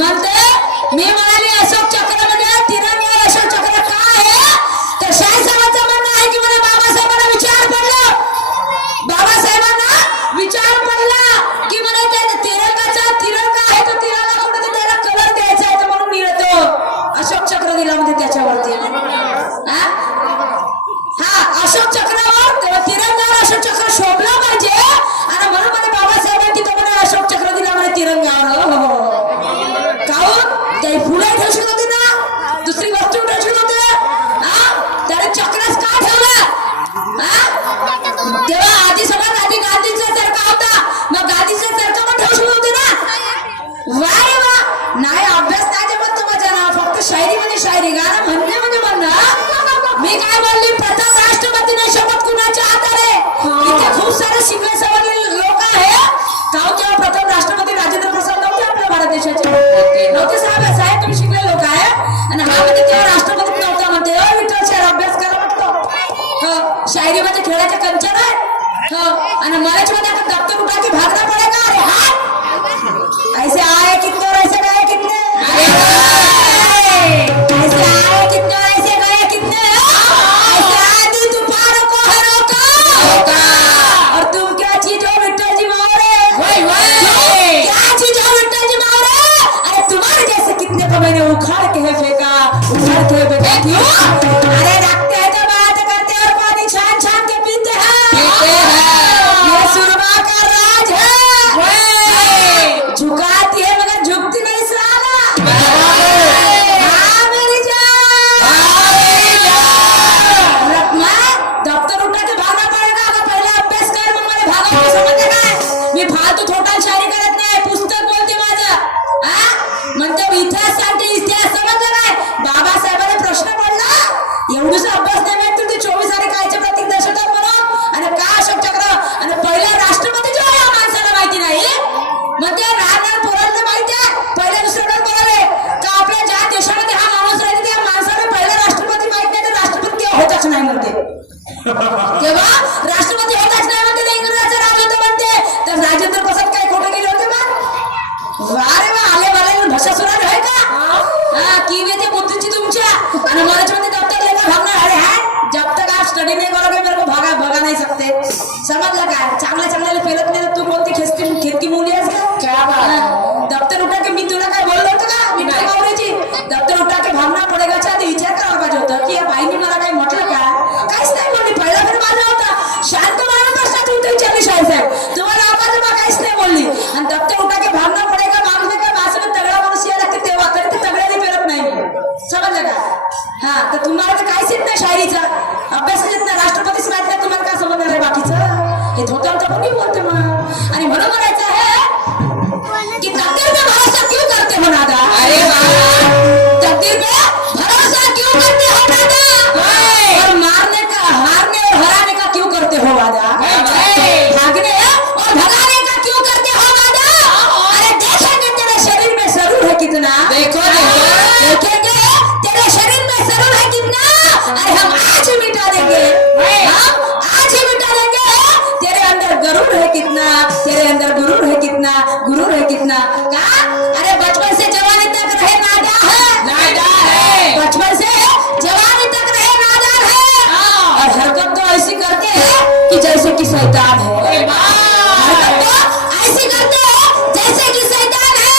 म्हणते मी म्हणाली अशोक चक्रामध्ये तिरंगा अशोक चक्र का आहे तर शाही साहेबांचं म्हणणं आहे की मला बाबासाहेबांना विचार पडला की मला त्या तिरंगा आहे तो तिरंगा कुठे त्याला कलर द्यायचा आहे तर म्हणून मी तो अशोक चक्र दिला म्हणजे त्याच्यावरती हा अशोक चक्रावर तिरंगा अशोक चक्र शोभला पाहिजे आणि म्हणून मला बाबासाहेबांनी तो मला अशोक चक्र दिला म्हणजे तिरंगावर ते फुले ठेवशील होते ना दुसरी वस्तू ठेवशील होते त्याने चक्रच का ठेवलं तेव्हा आधी सगळ्यात आधी गांधीचा चरखा होता मग गांधीचा चरखा पण ठेवशील होते ना वा नाही अभ्यास नाही जमत तुम्हाला ना फक्त शायरीमध्ये शायरी गाणं म्हणणे म्हणजे म्हणणं मी काय बोलली प्रथम राष्ट्रपतीने शपथ कुणाच्या हाताने इथे खूप सारे शिकले सवरलेले लोक आहे गाव तेव्हा प्रथम राष्ट्रपती राजेंद्र प्रसाद नव्हते आपल्या भारत देशाचे नव्हते साहेब तुम्ही शिकले लोक आहे आणि हा म्हणजे तेव्हा राष्ट्रपती नव्हता म्हणते विठ्ठल शहर अभ्यास करा म्हटलं शायरीमध्ये खेळायचे कंचन आहे आणि मराठीमध्ये आता दप्तर उठा की भागना पडेगा अरे हा ऐसे आए कितने और ऐसे गए कितने ऐसे आए कितने और ऐसे गए कितने ऐसे आंधी तूफानों को है रोका और तुम क्या चीज हो विठ्ठल जी मारे क्या चीज हो विठ्ठल जी मारे अरे तुम्हारे जैसे कितने को मैंने उखाड़ के है फेंका उखाड़ के फेंका क्यों अरे रखते हैं तो बात करते और पानी छान छान के पीते हैं ये सुरमा का राज है झुकाती है मगर झुकती नहीं साला हाँ मेरी जान दफ्तर उठा के भागना पड़ेगा अगर पहले अभ्यास कर मग मला भागायला समजते काय मी फालतू थोटाल शायरी करत नाही पुस्तक बोलते माझं म्हणते इतिहास सांगते इतिहास समजलं काय बाबासाहेबांनी प्रश्न पडला एवढंच अभ्यास नाही माहित तुझे 24 आणि कायचे प्रतीक दर्शवतात म्हणून आणि का अशोक चक्र आणि पहिला राष्ट्रपती जो या माणसाला माहिती नाही मग ते लहान पोरांना माहिती आहे पहिल्या दुसऱ्या बोलावे का आपल्या ज्या देशामध्ये हा माणूस राहिला त्या माणसाला पहिला राष्ट्रपती माहित नाही तर राष्ट्रपती होताच नाही म्हणते तेव्हा राष्ट्रपती होताच नाही म्हणते तर इंग्रजाचा राज होता म्हणते तर राजेंद्र प्रसाद काय खोटे गेले होते मग वारे वा आले वाले भाषा सुरार आहे का की वे ते बुद्धीची तुमच्या आणि मराठीमध्ये दफ्तर लेकर भागना अरे है जब तक आप स्टडी नहीं करोगे मेरे को भगा नहीं सकते समझला काय चांगल्या पेलत नाही तू बोलते खेतकी मुली आहेस का क्या बात दफ्तर उठा के मी तुला काय बोललो होतं का मी काय आवरायची दफ्तर उठा के भागना पडेगा च्या आधी विचार करायला पाहिजे होतं की या बाईने मला काय म्हटलं का काहीच नाही बोलली पहिला पण माझा होता शांत मनानं प्रश्नात उत्तर विचारली शाही साहेब तुम्हाला आवाज काहीच नाही बोलली आणि दफ्तर उठा के भागना पडेगा मागणे का माझं तगडा माणूस यायला लागते तेव्हा तरी ते तगड्याने पेरत नाही समजलं का हा तर तुम्हाला तर काहीच येत नाही शायरीचा अभ्यास येत नाही राष्ट्रपतीच माहित नाही तुम्हाला काय समजणार आहे बाकीचं हे धोतर तर कोणी बोलते म्हणा आणि म्हणून म्हणायचं आहे कि तकदीर पे भरोसा क्यों करते हो नादा अरे तकदीर पे भरोसा क्यों करते हो नादा और हारने और हराने का क्यों करते हो वादा भागने और भगाने का क्यों करते हो वादा अरे देखेंगे तेरे शरीर में जरूर है कितना देखेंगे तेरे शरीर में जरूर है कितना अरे हम आज मिटा देंगे हम आज ही मिटा देंगे तेरे अंदर गरूर है कितना तेरे अंदर गुरूर है कितना का अरे बचपन से जवानी तक रहे नादा है बचपन से जवानी तक रहे नादान है और हरकत तो ऐसी करते हैं कि जैसे कि शैतान है हरकत तो ऐसी करते हैं जैसे कि शैतान है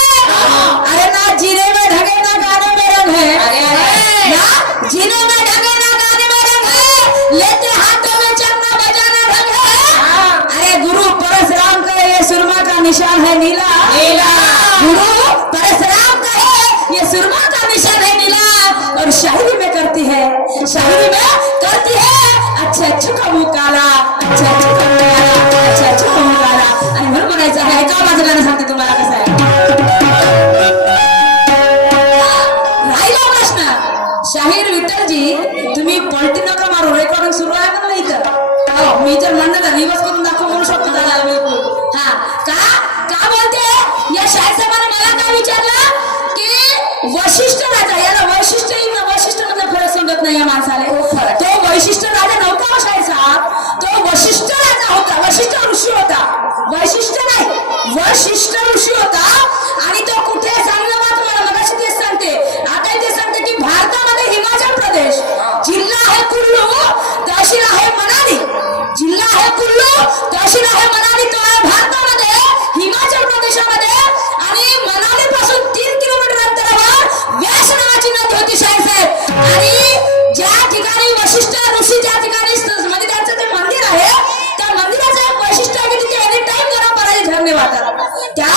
अरे ना जीने में ढगे ना गाने में रंग है ना जीने में ढगे ना गाने में रंग है लेते हाथों में चन्ना बजाना ढंग है अरे गुरु परशुराम का ये सुरमा का निशान है नीला गुरु परशुराम का है ये सुरमा का निशान है नीला और शायरी में करती है अच्छे का मुंह काला अच्छे का मुंह काला अच्छे का मुंह काला आणि म्हणून म्हणायचं आहे का माझं गाणं सांगते तुम्हाला कसं आहे राहिला प्रश्न शाहीर विठ्ठलजी तुम्ही पलटी नका मारू रेकॉर्डिंग सुरू आहे का इथं मी जर म्हणलं रिवर्स करून दाखव म्हणू शकतो दादा बिलकुल हा का बोलते या शाहीर साहेबांनी मला काय विचारलं की वशिष्ठ राजा याला वैशिष्ट्य म्हणजे फरक समजत नाही या माणसाला तो वैशिष्ट्य राजा नव्हता शाहीर साहेब तो वशिष्ठ राजा होता वशिष्ठ ऋषी होता वैशिष्ट्य नाही वशिष्ठ ऋषी होता आणि तो कुठे सांगलं बा तुम्हाला बशील आहे मनाली तो आहे भारतामध्ये हिमाचल प्रदेशामध्ये आणि मनाली पासून 3 किलोमीटर अंतरावर व्यास नावाची नदी होती शाहीसाहेब. आणि ज्या ठिकाणी वशिष्ठ ऋषी ज्या ठिकाणी म्हणजे त्यांचं ते मंदिर आहे त्या मंदिराचं एक वैशिष्ट्य आहे की तिथे एनी टाइम गरम पाण्याचे झरणे वाहतात. त्या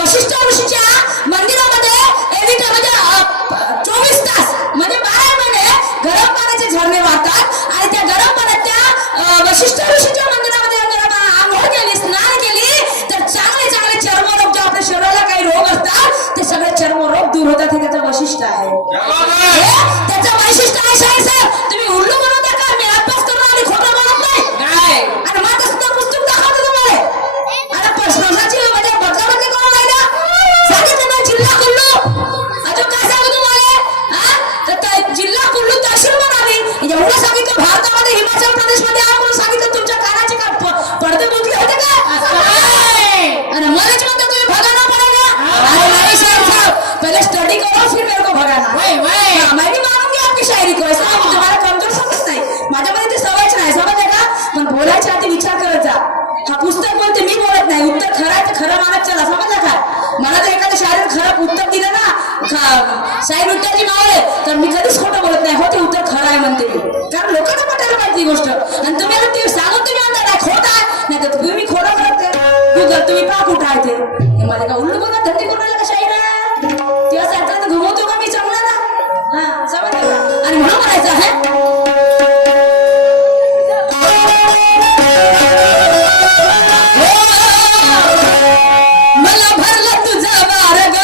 वशिष्ठ ऋषीच्या मंदिरामध्ये एनी टाइम म्हणजे 24 तास म्हणजे 12 महिने गरम पाण्याचे झरणे वाहतात. आणि त्या गरम पाण्यात त्या वशिष्ठ ऋषीच्या मंदिरामध्ये गरम आंघोळ केली स्नान केली तर चांगले चांगले चर्मरोग जे आपल्या शरीराला काही रोग असतात ते सगळे चर्मरोग दूर होतात. हे त्याचं वैशिष्ट्य आहे. त्याचं वैशिष्ट्य आहे शाहीसाहेब. तुम्ही उल्लू म्हणून नका मी अभ्यास करून आणि खोटं बोलत नाही. आणि माझं सुद्धा पुस्तक दाखवतो तुम्हाला. आता प्रश्नाची म्हणजे बदलाबदली करून राहिला सांगितलं ना जिल्हा कुल्लू अजून काय सांगू तुम्हाला तर जिल्हा कुल्लू तहसील म्हणाली एवढं सांगितलं. भारतामध्ये हिमाचल प्रदेशमध्ये आहे म्हणून सांगितलं. तुमच्या कानाचे का पडदे मुकले होते का आणि मलाच म्हणता तुम्ही भगाना पडेगा. अरे नाही साहब पहले स्टडी करो फिर मेरे को भगाना. मैं भी मानूंगी आपकी शायरी को. ऐसा तुम्हाला कमजोर समजत नाही. माझ्यामध्ये ते सवयच नाही समजले का. पण बोलायच्या आधी विचार करत जा. हा पुस्तक बोलते मी बोलत नाही. उत्तर खरं आहे तर खरं मानत चला समजलं का. मला तर एखाद्या शायरीने खरं उत्तर दिलं ना शाहीर उत्तरची मावळे तर मी कधीच खोटं बोलत नाही. हो ते उत्तर खरं आहे म्हणते मी कारण लोकांना पटायला पाहिजे ती गोष्ट. आणि तुम्ही आता ते सांगून तुम्ही म्हणता नाही खोट आहे नाही तर तुम्ही खोटं करत गुगल तुम्ही पा कुठं आहे ते मला का उल्लू बघा धंदे करून राहिला का शाहीर तेव्हा सारखं घुमवतो का मी चांगला ना हा समजलं का. आणि म्हणून म्हणायचं आहे मला भरलं तुझं बारग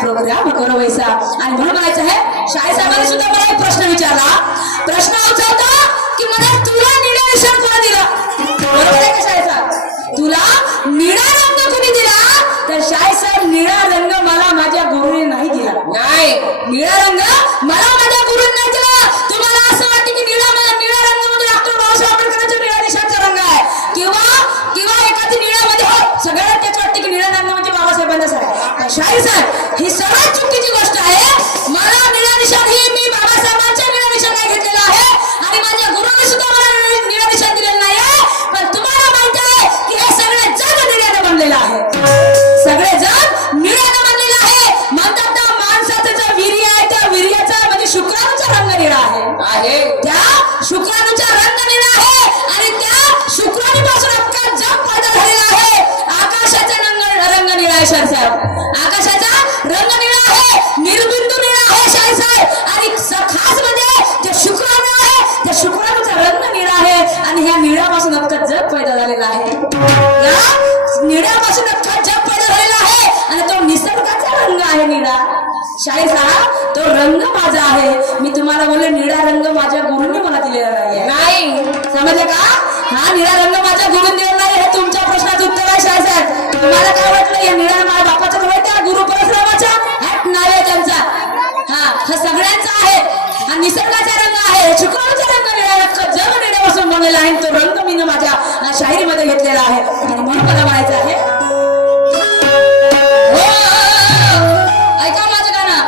प्रोग्राम करो वैसा. आणि म्हणून म्हणायचं आहे शाही साहेबांनी सुद्धा मला एक प्रश्न विचारला. प्रश्न असा होता की मला तुला निळा निशाण कोणी दिला. बरोबर आहे का शाही साहेब. तुला निळा रंग कोणी दिला तर शाही साहेब निळा रंग मला माझ्या गुरुने नाही दिला. नाही निळा रंग मला माझ्या गुरुने नाही दिला. तुम्हाला असं वाटतं की निळा रंग म्हणजे डॉक्टर बाबासाहेब आंबेडकरांचा निळा निशाणचा रंग आहे किंवा एखादी निळ्यामध्ये हो सगळ्यांना तेच वाटते की निळा रंग म्हणजे बाबासाहेबांचाच आहे. शाहीर साहेब ही सर्वात चुकीची गोष्ट आहे. मला निळा निशाण ही मी बाबासाहेबांच्या निळा निशाण नाही घेतलेला आहे आणि माझ्या गुरुने सुद्धा मला निळा निशाण दिलेला नाही आहे. पण तुम्हाला माहिती आहे की हे सगळे जग निळ्याने बनलेलं आहे. सगळे जग निळ्याने बनलेलं आहे. म्हणतात ना माणसाचं जे वीर्य आहे त्या वीर्याचा म्हणजे शुक्राणूचा रंग निळा आहे. त्या शुक्राणूचा रंग निळा आहे आणि त्या शुक्राणूपासून अख्खा जग शाहीर साहेब. आकाशाचा रंग निळा आहे, निर्बिंदू निळा आहे शाहीर साहेब. आणि खास म्हणजे जे शुक्राणू आहे त्या शुक्राणूचा रंग निळा आहे. आणि ह्या निळ्यापासून अख्खं जग पैदा झालेला आहे. या निळ्यापासून अख्खा जग पैदा झालेला आहे. आणि तो निसर्गाचा रंग आहे निळा. शाहीर साहेब तो रंग माझा आहे. मी तुम्हाला बोलले निळा रंग माझ्या गुरूंनी मला दिलेला नाही. समजलं का? हा निळा रंग माझ्या गुरूंनी दिलेला नाही. हे तुमच्या प्रश्नाचं उत्तर आहे शाहीर साहेब. तुम्हाला काय वाटलं या निळा माझ्या बापाचा नाव आहे त्या गुरु परशुरामाच्या? हॅट नाव आहे त्यांचा. हा सगळ्यांचा आहे. हा निसर्गाचा रंग आहे, शुक्राणूचा रंग निळा आहे. अख्खं जग निळ्यापासून बनलेला आहे. तो रंग मी माझ्या शाहिरीमध्ये घेतलेला आहे. आणि म्हणून मला म्हणायचं आहे ऐका माझं गाणं.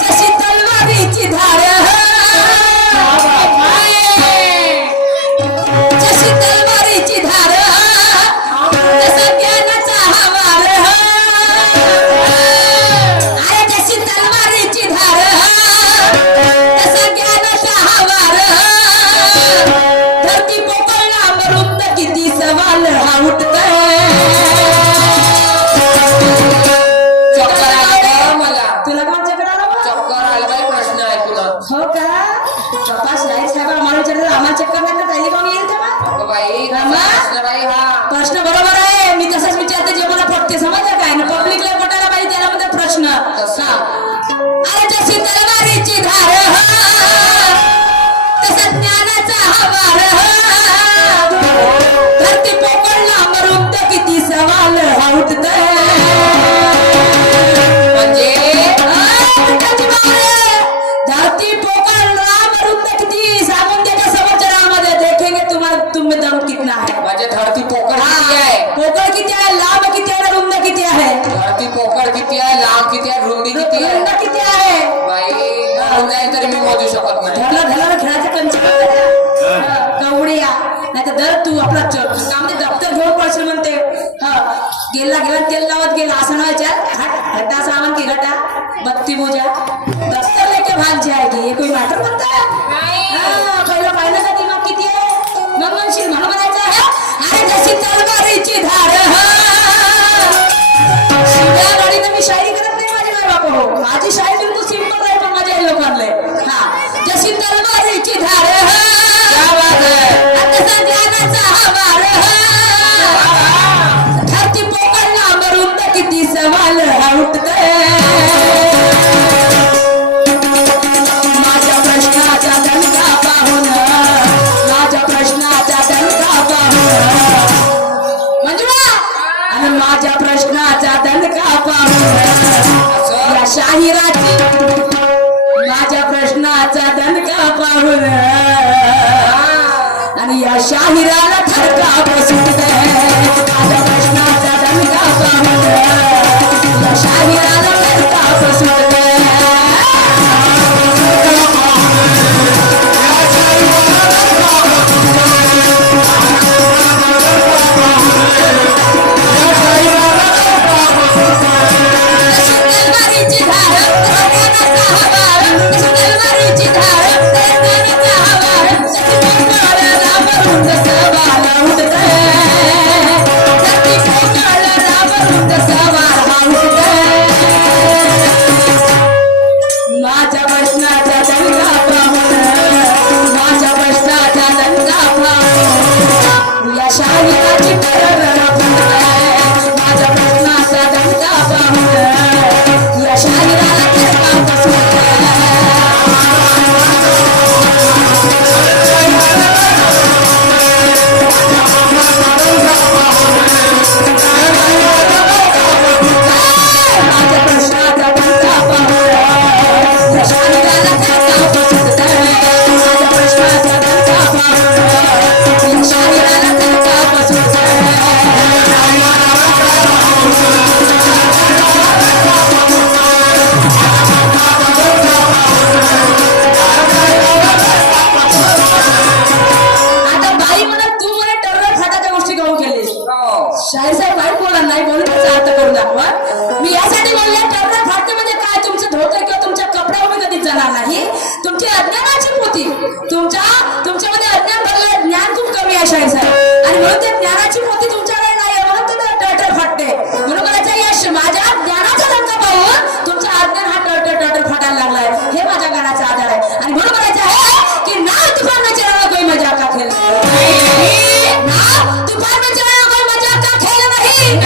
जशी तलवारीची धार, जशी तलवारीची धार, तसा ज्ञानाचा हा वार. अरे जशी तलवारीची धार, तसा ज्ञानाचा हा वार. धरती पोकळला मरुंद किती सवाल हा उठतोय. हो का बाबा शाहीर साहेब आम्हाला विचारलं आम्हाला चक्कर नाही तर टेलिफोन येईल तेव्हा. प्रश्न बरोबर आहे. मी तसंच विचारते जे मला पटते. समजलं काय ना पब्लिकला पटायला पाहिजे त्याला म्हणतात प्रश्न. अरे जशी तलवारीची धार, तसा ज्ञानाचा हा वार. धरती पोकळला मरुंद किती सवाल हा उठतोय. धरती पोकळला मरुंद किती सांगून देता समोरच्या रामध्ये देखेंगे तुम्हाला तुम्ही दम कितना है. माझे धरती पोकळ किती आहे? पोकळ किती आहे, लांब किती आहे, रुंद किती आहे? धरती पोकळ किती आहे, लांब किती आहे, रुंदी किती आहे? रुंद किती आहे बाई रुंद आहे तरी मी मोजू शकत नाही. धरला खेळायचं कंच कवड्या नाही तर दर तू आपला कामध्ये दप्तर घेऊन पडशील म्हणते. गेला तेल लावत गेला असं व्हायच्या. घटा सामान की घटा बत्ती पूजा दफ्तर लेके भाग जाएगी. ये कोई मॅटर बनता है? पहिलं पाहिलं का दिमाग किती आहे मग म्हणशील. म्हणून म्हणायचं आहे अरे जशी तलवारीची धार. शिव्या गाडीनं मी शायरी करत नाही माझे काय बापा. हो माझी शायरी बिलकुल सिंपल आहे पण माझ्या लोकांना जशी तलवारीची धार, तसा ज्ञानाचा हा वार. धरती पोकळला मरुंद किती सवाल हा उठतोय. माझ्या प्रश्नाचा दणका पाहून, माझ्या प्रश्नाचा दणका पाहून मंजुळा आणि माझ्या प्रश्नाचा दणका पाहून या शाहिराची, माझ्या प्रश्नाचा दणका पाहून आणि या शाहिराला थरका बसुटते. माझ्या प्रश्नाचा दणका पाहून या शाहिराला थरका बसुटते. सवाल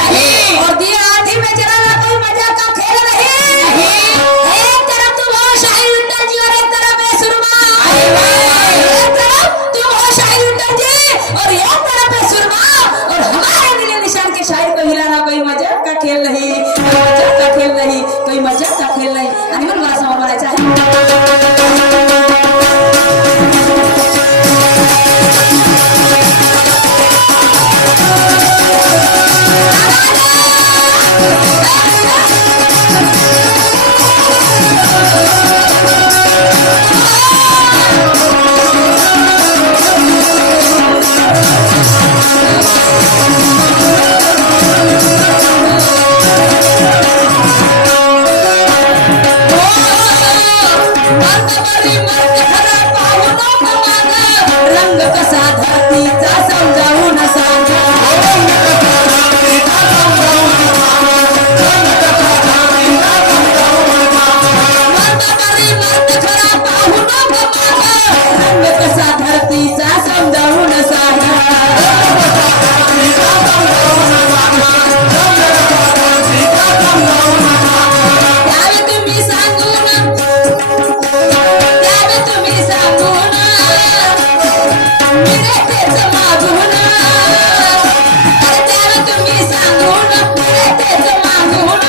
नहीं। और दिए आधी में जरा ना कोई मजाक का खेल नहीं। एक तरफ तुम हो शाही विठ्ठल जी और एक तरफ है सुरमा। एक तरफ तुम हो शाही विठ्ठल जी और एक तरफ है सुरमा, और हमारे नीले निशान के शायर को हिलाना कोई मजाक का खेल नहीं, कोई मजाक का खेल नहीं, कोई मजाक का खेल नहीं. आणि म्हणून मला समोर म्हणायचं आहे. रंग कसा धरतीचा समजावून सांगा. रंग कसा धरतीचा समजावून सांगा. त्यावे तुम्ही सांगून, त्यावे तुम्ही सांगून मी तेच मागून, अरे त्यावे तुम्ही सांगून मी तेच मागून,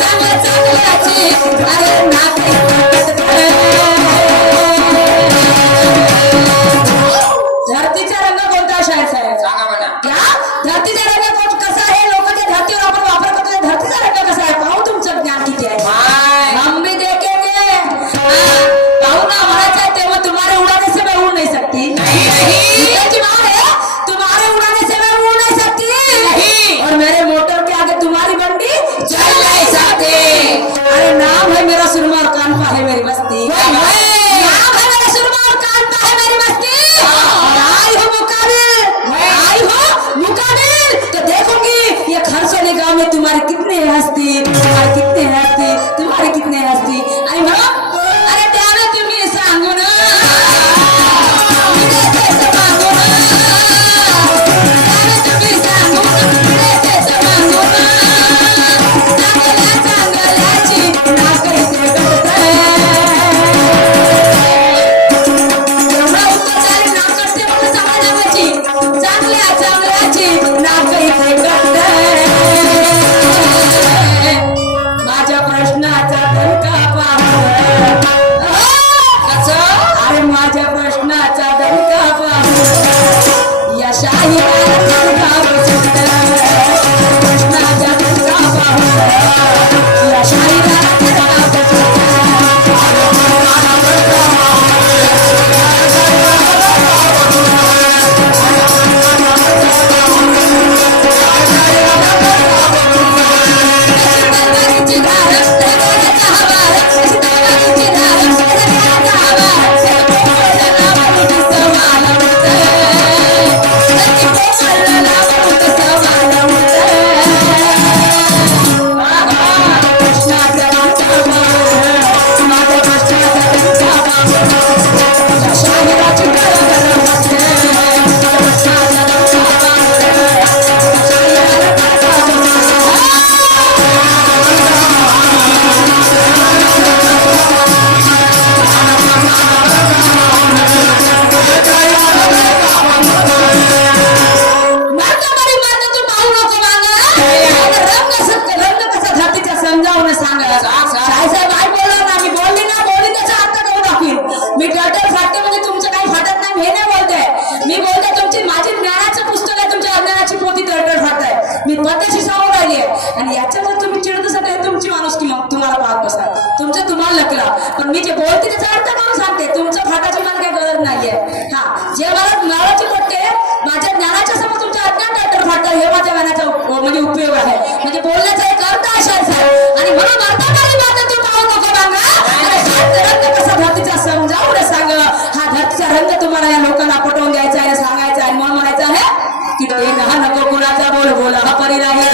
चांगल्या चांगल्याची अरे नाते. धरतीचा रंग कोणता शायर साहेब? सांगा म्हणा. क्या धरतीचा रंग कसा आहे? लोकांच्या धरतीवर आपण वापर करतो त्या धरतीचा रंग कसा आहे? पाहू तुमचं ज्ञान किती आहे. माय. हम भी देखेंगे. पाहू ना म्हणायचं आहे तेव्हा तुम्हारे उड़ाने से मैं उड़ नहीं सकती. विठ्ठलची मान है, तुम्हारे उड़ाने से मैं उड़ नहीं सकती. और मेरे मोटर के आगे तुम्हारी बंडी चल नहीं सकती. अरे नाम है मेरा सुरमा और कान पा है मेरी बस्ती. नाम है मेरा सुरमा और कान पा है मेरी बस्ती. और आई हो मुकाबिल, आई हो मुकाबिल तो देखोगी ये खरसोली गांव में तुम्हारी कितने हस्ती, तुम्हारे कितने हस्ती, तुम्हारे कितने हस्ती. आणि म्हणून अरे त्यावे तुम्ही सांगून मी तेच मागून, त्यावे तुम्ही सांगून मी तेच मागून, चांगल्या चांगल्याची नाकैसे गटते. एवढा उत्तर झाली नाकडते म्हणून समाजाची, चांगल्या चांगल्याची नाकैसे गटते. माझ्या प्रश्नाचा धनका पाहू. कसं? अरे माझ्या प्रश्नाचा धनका पाहू. या शाही प्रश्नाचा धनका पाहू. या शाही पण मी जे बोलते त्याचा अर्थ म्हणून सांगते. तुमचं फाटाची मला काही गरज नाहीये. हा जे मला नळाची पडते माझ्या ज्ञानाच्या समोर तुमच्या अज्ञान डॉक्टर फाटतात हे माझ्या ज्ञानाचा म्हणजे उपयोग आहे. म्हणजे बोलण्याचा एक अर्थ असाच आहे. आणि म्हणून अर्थकारी मात्र तू पाहू नको बांगा. रंग कसा धरतीचा समजावून सांग. हा धरतीचा रंग तुम्हाला या लोकांना पटवून द्यायचा आहे, सांगायचा आहे. म्हणून म्हणायचं आहे की ते नहा नको कुणाचा बोल बोला हा परी राहील.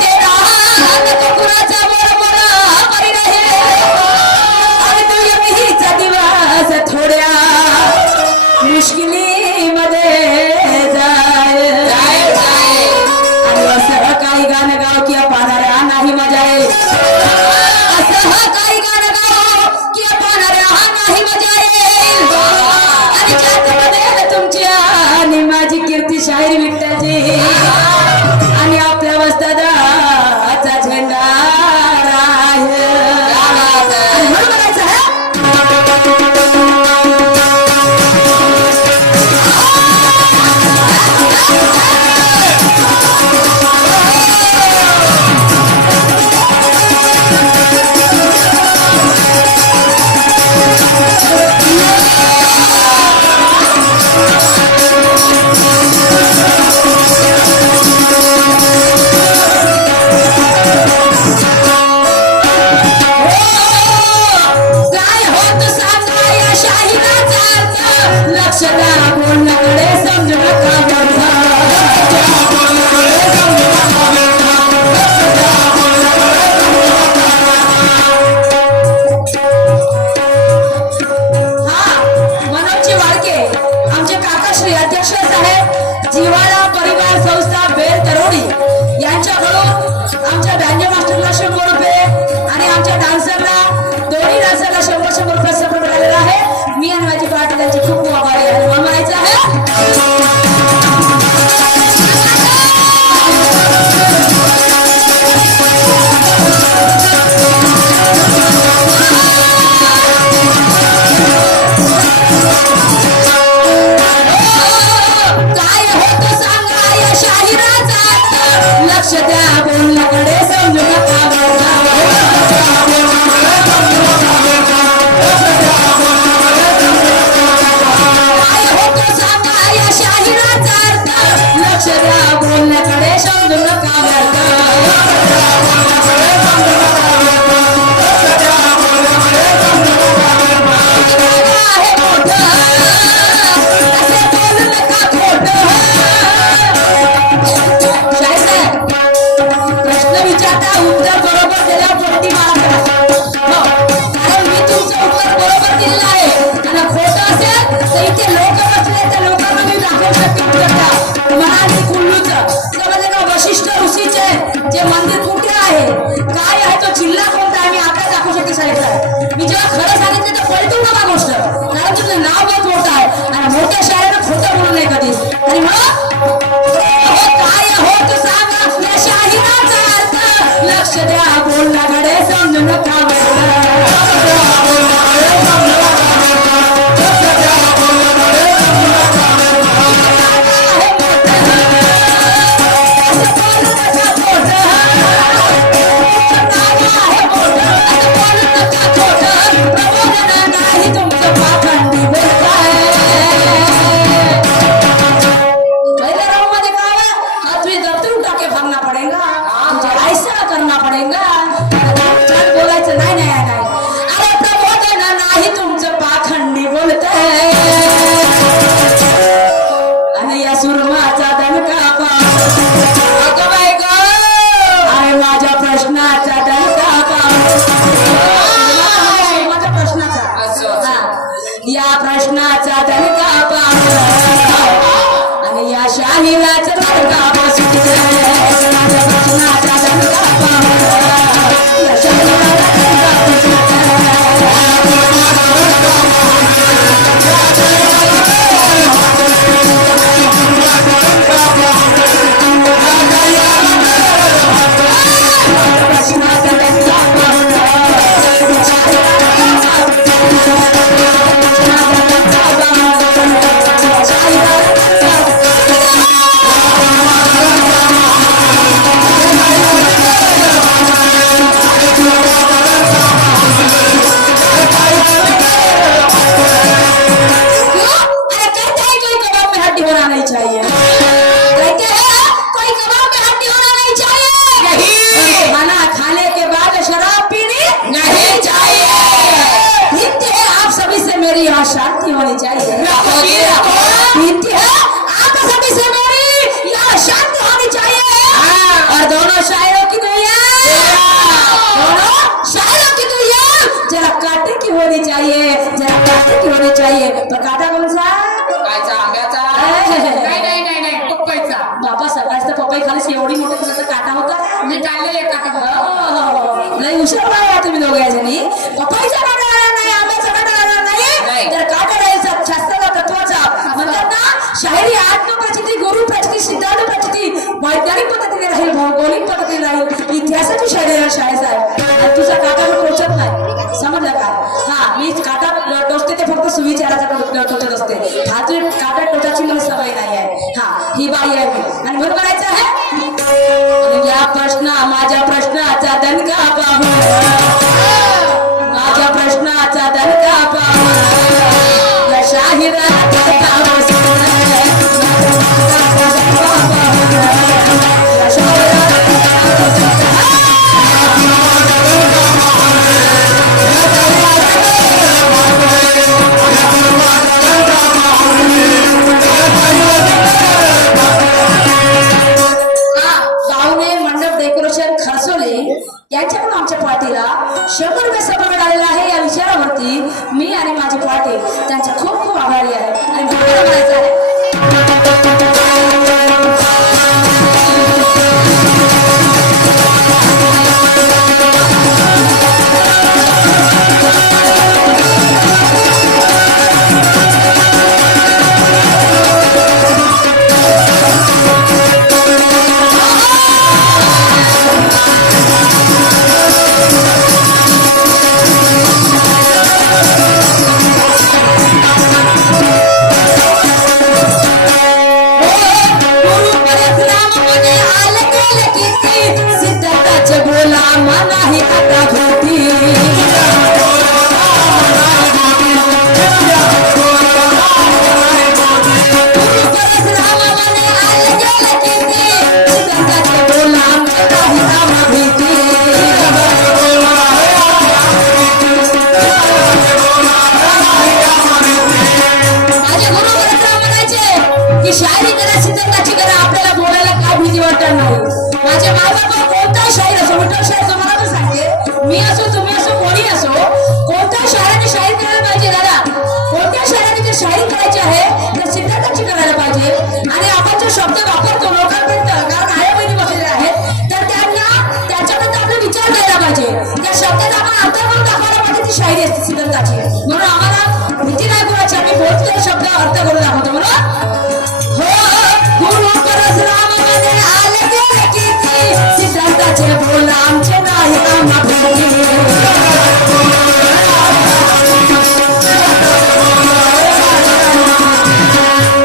ते नहा नको कुणाचा बोल बोला हा परी राहील. आणि तू यमीचा दिवस थोड्या मुश्किलीमध्ये जाय. शाहिराचा अर्थ लक्ष द्या बोलण्याकडे समजू नका काय होतं सांगा या शाहिराचा अर्थ लक्ष द्या बोलण्याकडे समजू नका प्रश्न विचारता उत्तर बरोबर दिल्यावर पोटी मारा हो, कारण मी तुमचं उत्तर बरोबर दिलेलं आहे आणि खोटं असेल तर इथे लोक बसले त्या लोकांना मी दाखवू शकते उत्तर म्हणाली कुल्लूचं समजले का वशिष्ठ ऋषीचे जे मंदिर कुठे आहे काय आहे तो जिल्हा कोणता आहे मी आता दाखवू शकते साहेब मी जेव्हा खरं सांगितलं तर पलटू नका गोष्ट कारण तुझं नाव बहुत मोठं आहे आणि मोठ्या शाळेनं खोटं बोलू नये कधीच आणि मग काय होत सांगा या शाहिराचा अर्थ लक्ष द्या बोलण्याकडे समजू नका तुमचं पाखंडी बोलताय पहले राउंड में दिखावा हाथ में दफ्तर उठा के भागना पड़ेगा मुझे ऐसा करना पड़ेगा चल बोलायचं नाही नाही नाही अरे प्रबोधन नाही तुमचं पाखंडी बोलतंय आणि या सुरमाचा दणका पा अगं बाई गं अरे माझ्या प्रश्नाचा दणका पा माझ्या प्रश्नाचा या प्रश्नाचा दणका पा या शाहिराचा दणका बसू माझ्या प्रश्नाचा दणका पाहू या शाहिराचा दणका बसू प्रश्नाचा दणका शांति होनी चाहिए आप सभी से मेरी यहाँ शांति होनी चाहिए और दोनों शायरों की दुनिया दोनों शायरों की दुनिया जरा काटे की होनी चाहिए जरा काटे की होनी चाहिए पर काटा कौन सा आंब्याचा नाही पप्पाईचा बाबा सकाळचं पपई खाली एवढी मोठी तुझा काटा होता मी काढलेले काटा नाही हुशार बाळा तुम्ही दोघे जणी पपईचा काटा आला नाही आंब्याचा काटा आला नाही तर काटा राहायचा शास्त्राचा तत्वाचा म्हणतात ना शाहिरी आत्मप्रचिती गुरु प्रचिती सिद्धांत प्रचिती वैज्ञानिक पद्धतीने राहील भौगोलिक पद्धतीने राहील इतिहासाची शाळेचा आहे तुझा काटा टोचत नाही समजलं का हा मी काटा टोचते ते फक्त सुविचाराचा टोचत असते हा तुझी काटा टोचाची मला सवय नाही आहे हा ही बाई आहे मी आणि म्हणून म्हणायचं आहे या माझ्या प्रश्नाचा दणका पाहू माझ्या प्रश्नाचा दणका पाहू या शाहिराचा दणका बसू सत्याचे बोल आमचे नाही आम्हा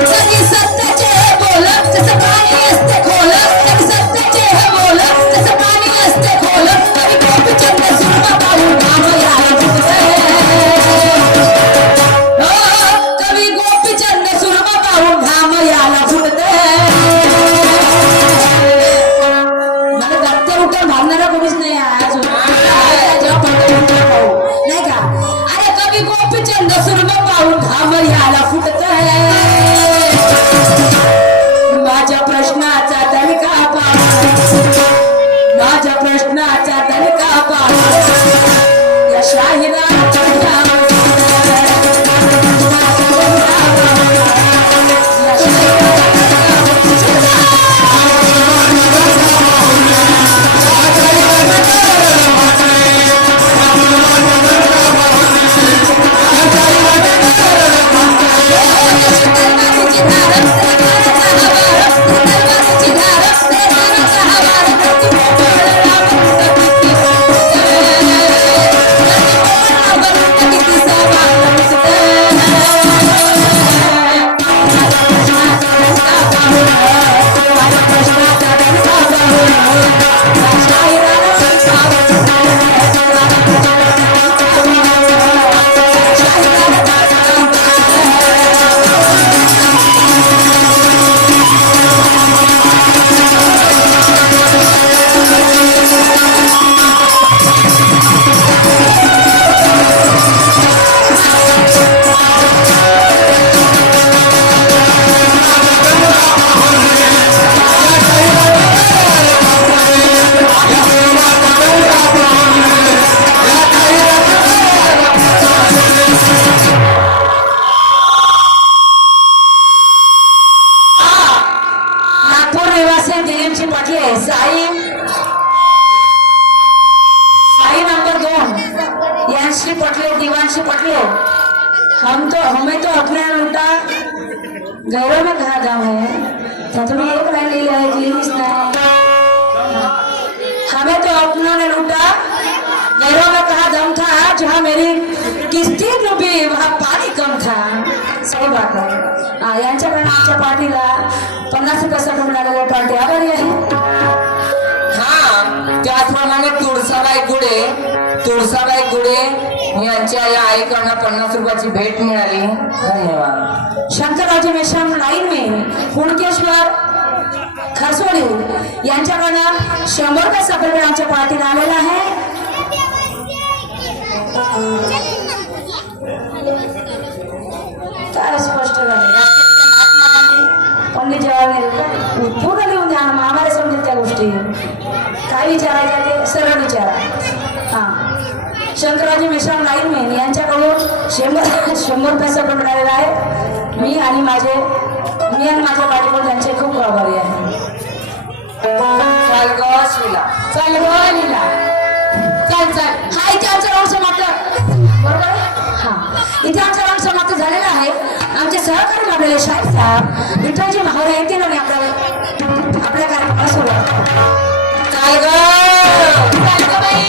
कधी सत्याचे बोलत तसं पाणी असते खोलत कधी सत्याचे बोल तसं पाणी असते खोलत कधी गोपीचंद सुरमा पाहून घाम यायला फुटते कवी गोपीचंद सुरमा पाहून घाम यायला फुटते मला दत्त उठर भांडणारा कोणीच नाही आज जेव्हा पडतो नाही का अरे कवी गोपीचंद सुरमा पाहून घाम यायला फुटते माझ्या प्रश्नाचा तडका माझ्या प्रश्नाचा तडका या शाहिरा यांशी पटले दीवानशी पटले हमें तो अपने उल्टा गैरों में कहा जाओ है तो तुम्हें एक लाइन ले लिया है हमें तो अपनों ने लूटा गैरों में कहा दम था जहाँ मेरी किस्ती डूबी वहाँ पाणी कम था सही बात है यांच्याकडे आमच्या पार्टीला 50 रुपये मिळालेल्या पार्टी आभारी आहे हा त्याचप्रमाणे तुळसाबाई गुडे यांच्या या आईकडनं 50 रुपयाची भेट मिळाली धन्यवाद शंकररावजी मिश्रम लाईन में कुणकेश्वर खरसोडी यांच्याकडनं 100 रुपये सकट आमच्या पार्टीला आलेला आहे काय स्पष्ट झाले पंडित जवाहरलाल पूर्ण लिहून द्या ना आम्हाला समजेल त्या गोष्टी काय विचारायचं ते सरळ विचारा हा शंकररावजी मिश्राम लाईन मेन यांच्याकडून 100 रुपये सकट मिळालेला आहे मी आणि माझ्या पाठीवर त्यांचे खूप आभारी आहे चल ग शीला चल लीला चल हा इथे आमचा राऊंड समाप्त बरोबर हा इथे आमचा राऊंड समाप्त झालेला आहे आमचे सहकारी लाभलेले शाहीर साहेब विठ्ठलजी महावर येतील आणि आपल्या कार्यक्रमाला सुरुवात चल ग बाई